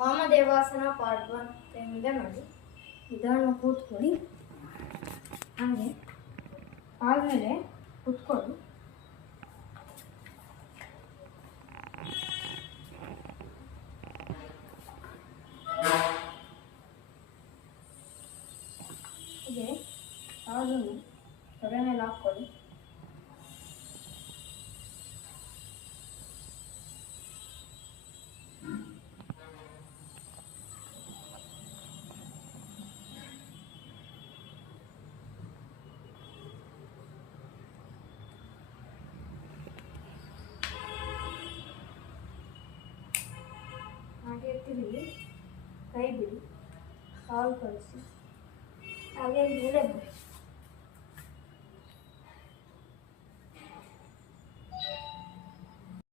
ವಾಮದೇವಾಸನ part 1 ಕೈಯಿಂದ ಮಾಡಿ ನಿಧಾನ ಕೂತ್ಕೊಳ್ಳಿ. ಹಾಗೆ ಆದಮೇಲೆ ಕೂತ್ಕೊಳ್ಳಿ. ಹೀಗೆ ಕಾಲನ್ನು ತೊಡೆ ಮೇಲೆ ಹಾಕ್ಕೊಳ್ಳಿ. ಹಾಗೆ ತಿರುಗಿ ಕೈ ಬಿಡಿ, ಕಾಲು ಕಳಿಸಿ, ಹಾಗೆ ಮೇಲೆ ಬನ್ನಿ.